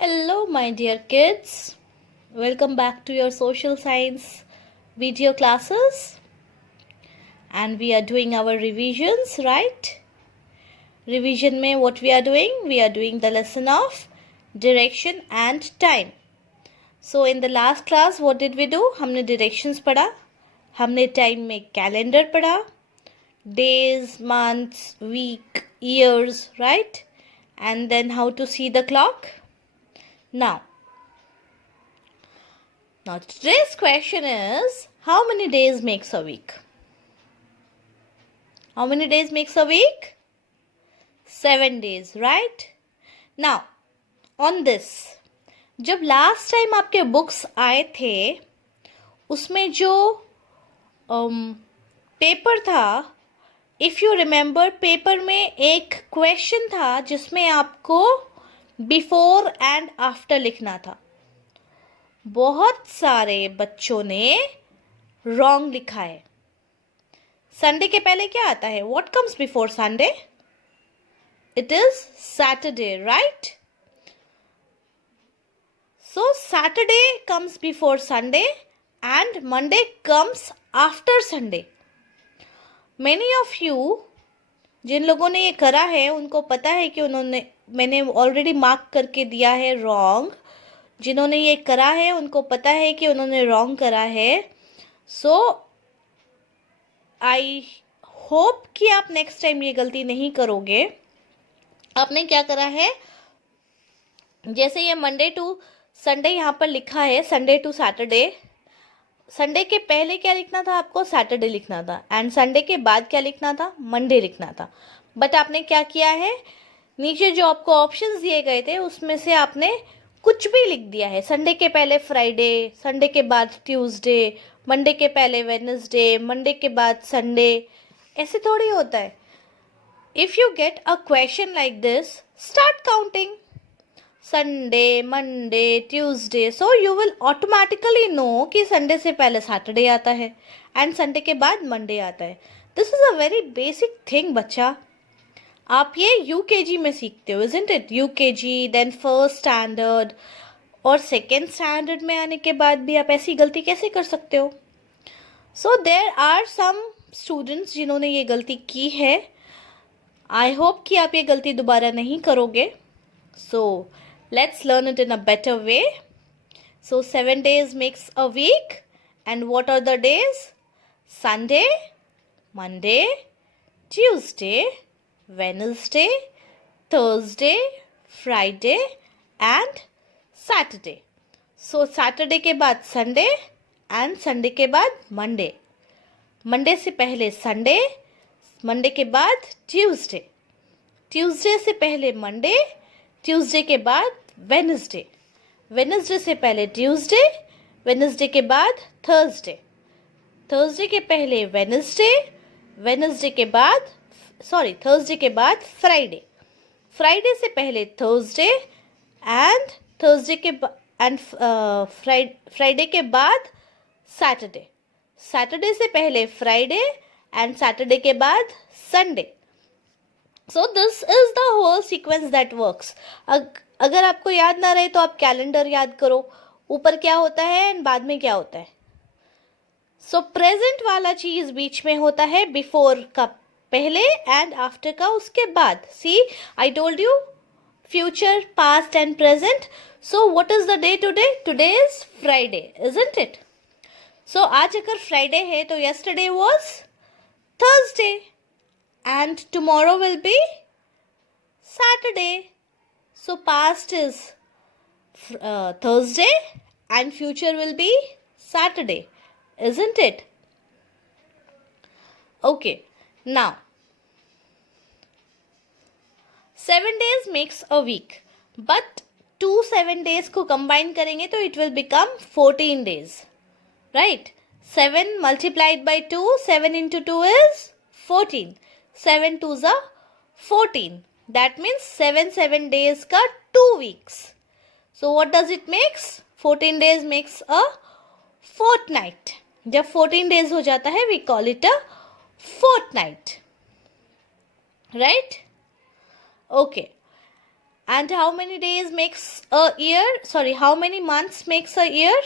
Hello, my dear kids. Welcome back to your social science video classes. And we are doing our revisions, right? Revision में what we are doing? We are doing the lesson of direction and time. So in the last class, what did we do? हमने directions पढ़ा, हमने time में calendar पढ़ा, days, months, week, years, right? And then how to see the clock. Now today's question is, how many days makes a week? How many days makes a week? 7 days, right? Now, on this, जब last time आपके books आए थे, उसमें जो पेपर था, if you remember, paper में एक question था जिसमें आपको before and after लिखना था. बहुत सारे बच्चों ने रॉन्ग लिखा है. संडे के पहले क्या आता है? What comes before Sunday? It is Saturday, right? So Saturday comes before Sunday and Monday comes after Sunday. Many of you, जिन लोगों ने ये करा है उनको पता है कि मैंने ऑलरेडी मार्क करके दिया है रॉन्ग. जिन्होंने ये करा है उनको पता है कि उन्होंने रॉन्ग करा है. सो आई होप कि आप नेक्स्ट टाइम ये गलती नहीं करोगे. आपने क्या करा है, जैसे ये मंडे टू संडे यहाँ पर लिखा है, संडे टू सैटरडे. संडे के पहले क्या लिखना था आपको? सैटरडे लिखना था. एंड संडे के बाद क्या लिखना था? मंडे लिखना था. बट आपने क्या किया है, नीचे जो आपको ऑप्शंस दिए गए थे उसमें से आपने कुछ भी लिख दिया है. संडे के पहले फ्राइडे, संडे के बाद ट्यूसडे, मंडे के पहले वेडनेसडे, मंडे के बाद संडे. ऐसे थोड़ी होता है. If you get a question like this, start counting Sunday, Monday, Tuesday. So you will automatically know कि संडे से पहले सैटरडे आता है एंड संडे के बाद मंडे आता है. This is a very basic thing बच्चा. आप ये यूकेजी में सीखते हो, isn't it? UKG, then first standard और सेकेंड स्टैंडर्ड में आने के बाद भी आप ऐसी गलती कैसे कर सकते हो? So there are some students जिन्होंने ये गलती की है. आई होप कि आप ये गलती दोबारा नहीं करोगे. So let's learn it in a better way. So 7 days makes a week. And what are the days? Sunday, Monday, Tuesday, Wednesday, Thursday, Friday and Saturday. So Saturday के बाद Sunday and Sunday के बाद Monday. Monday से पहले Sunday, Monday के बाद Tuesday. Tuesday से पहले Monday, Tuesday के बाद Wednesday. Wednesday से पहले Tuesday, Wednesday के बाद Thursday. Thursday के पहले Wednesday, Wednesday के बाद थर्सडे के बाद फ्राइडे. फ्राइडे से पहले थर्सडे एंड थर्सडे के एंड फ्राइडे के बाद सैटरडे. सैटरडे से पहले फ्राइडे एंड सैटरडे के बाद Sunday. So this is the whole sequence that works. अगर आपको याद ना रहे तो आप कैलेंडर याद करो, ऊपर क्या होता है एंड बाद में क्या होता है. सो प्रेजेंट वाला चीज बीच में होता है, बिफोर का पहले एंड आफ्टर का उसके बाद. See, I told you future, past and present. So what is the day today? Today is Friday, isn't it? So आज अगर फ्राइडे है तो yesterday was Thursday and tomorrow will be Saturday. So past is Thursday and future will be Saturday, isn't it? Okay, now 7 days makes a week, but 2 7 days को combine करेंगे तो it will become 14 days, right? 7 multiplied by 2, 7 into 2 is 14. 7 2s are 14. That means 7 days का 2 weeks. So what does it makes? 14 days makes a fortnight. जब 14 days हो जाता है, we call it a fortnight, right? Okay. And how many days makes a year? Sorry, how many months makes a year?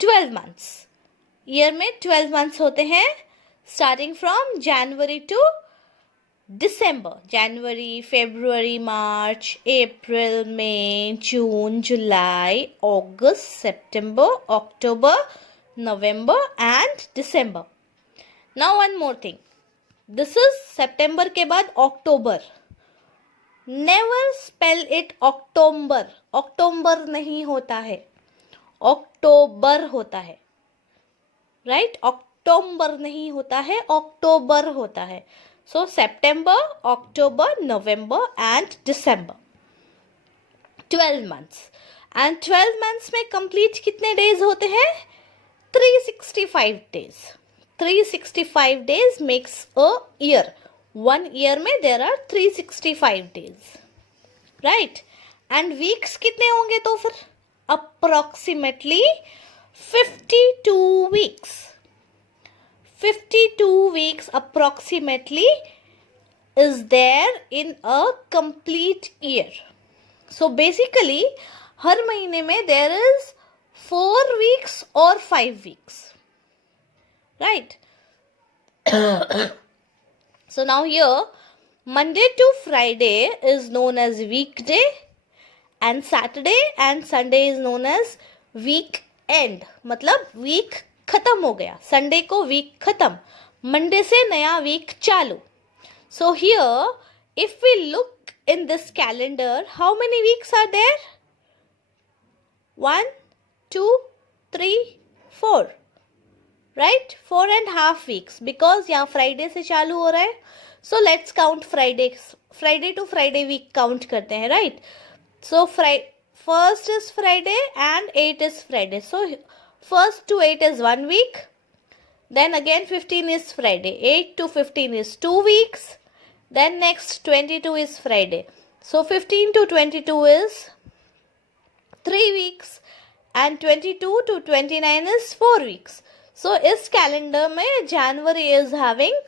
12 months. Year में 12 months होते हैं, starting from January to December. January, February, March, April, May, June, July, August, September, October, November and December. Now one more thing, this is September के बाद October. Never spell it October. October नहीं होता है, October होता है, राइट? अक्टूबर नहीं होता है, अक्टूबर होता है. So September, October, November and December, 12 months. And 12 months में कंप्लीट कितने डेज होते हैं? 365 days. 365 days makes a year. 1 year में there are 365 days, right? And weeks कितने होंगे तो फिर? Approximately 52 weeks. 52 weeks approximately is there in a complete year. So basically हर महीने में there is 4 weeks or 5 weeks, right? So now here Monday to Friday is known as weekday and Saturday and Sunday is known as weekend. मतलब वीक खत्म हो गया, संडे को वीक खत्म, मंडे से नया वीक चालू. So here if we look in this calendar, how many weeks are there? 1, 2, 3, 4, right? 4.5 weeks, because यहाँ फ्राइडे से चालू हो रहा है. So let's count Friday to Friday week काउंट करते हैं, right? So first is Friday and 8 is Friday. So first to 8 is 1 week. Then again 15 is Friday. 8 to 15 is 2 weeks. Then next 22 is Friday. So 15 to 22 is 3 weeks. And 22 to 29 is 4 weeks. So इस calendar में January is having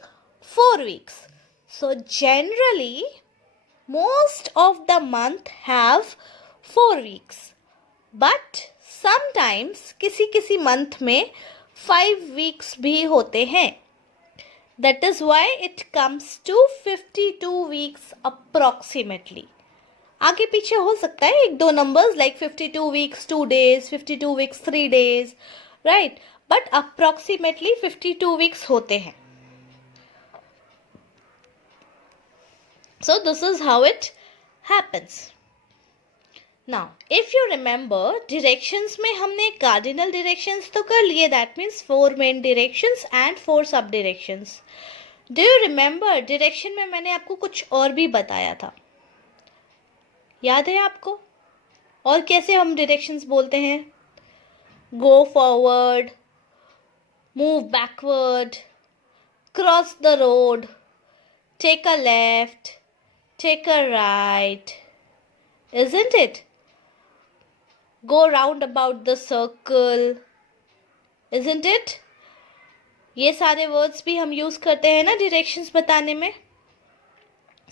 4 weeks. So generally most of the month have 4 weeks, but sometimes किसी मंथ में 5 weeks भी होते हैं. That is why it comes to 52 weeks approximately. आगे पीछे हो सकता है 1-2 numbers like 52 weeks 2 days, 52 weeks 3 days, right? But approximately 52 weeks होते हैं. So this is how it happens. Now, if you remember, directions में हमने cardinal directions तो कर लिए, that means 4 main directions and 4 sub directions. Do you remember, direction में मैंने आपको कुछ और भी बताया था, याद है आपको? और कैसे हम directions बोलते हैं? Go forward, move backward, cross the road, take a left, take a right, isn't it? Go round about the circle, isn't it? ये सारे वर्ड्स भी हम यूज करते हैं ना डायरेक्शंस बताने में.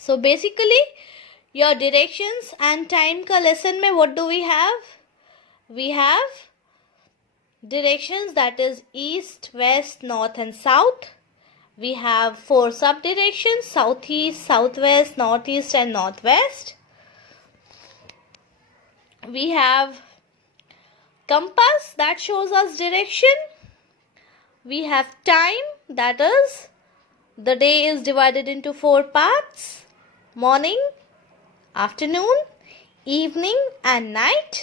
So basically your directions and time का लेसन में what do we have? We have directions that is east, west, north and south. We have 4 sub directions, south east, south west, north east and north west. We have compass that shows us direction. We have time, that is the day is divided into 4 parts: morning, afternoon, evening and night.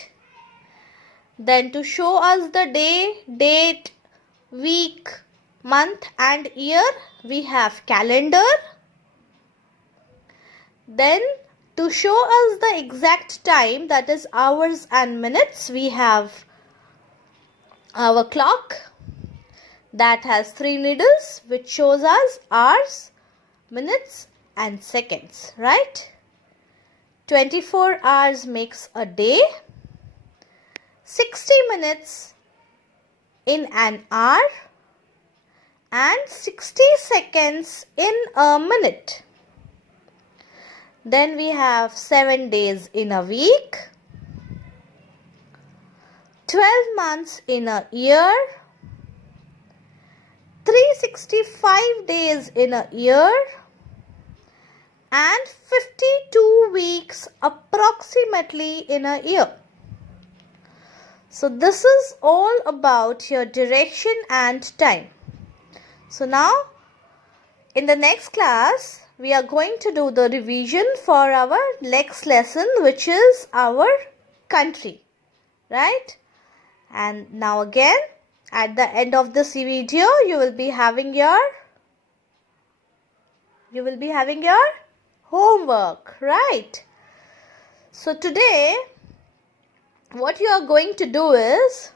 Then to show us the day, date, week, month and year, we have calendar. Then to show us the exact time, that is hours and minutes, we have our clock that has 3 needles which shows us hours, minutes and seconds, right? 24 hours makes a day, 60 minutes in an hour and 60 seconds in a minute. Then we have 7 days in a week, 12 months in a year, 365 days in a year, and 52 weeks approximately in a year. So this is all about your direction and time. So now in the next class we are going to do the revision for our next lesson, which is our country, right? And now again at the end of this video you will be having your homework, right? So today what you are going to do is,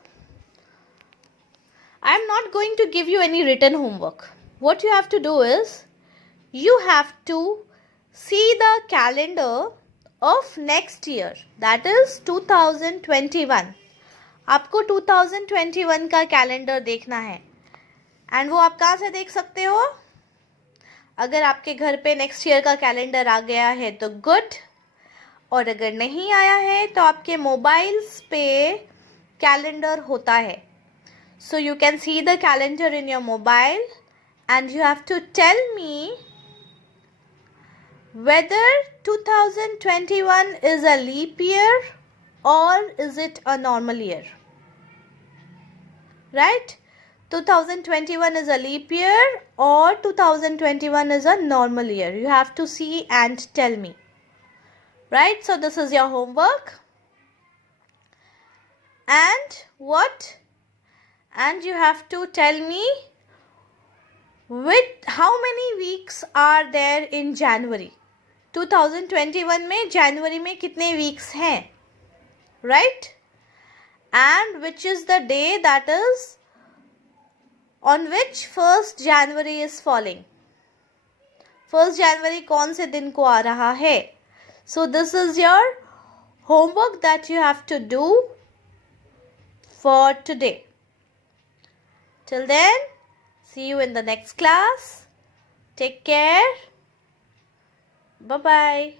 I am not going to give you any written homework. What you have to do is, you have to see the calendar of next year, that is 2021. आपको 2021 का कैलेंडर देखना है. एंड वो आप कहाँ से देख सकते हो? अगर आपके घर पे नेक्स्ट ईयर का कैलेंडर आ गया है तो गुड, और अगर नहीं आया है तो आपके मोबाइल्स पे कैलेंडर होता है. So you can see the calendar in your mobile and you have to tell me whether 2021 is a leap year or is it a normal year, right? 2021 is a leap year or 2021 is a normal year. You have to see and tell me, right? So this is your homework. And what? And you have to tell me with how many weeks are there in January. 2021 में जनवरी में कितने वीक्स हैं, right? And which is the day that is on which 1st January is falling. 1st January कौन से दिन को आ रहा है? So this is your homework that you have to do for today. Till then, see you in the next class. Take care. Bye-bye.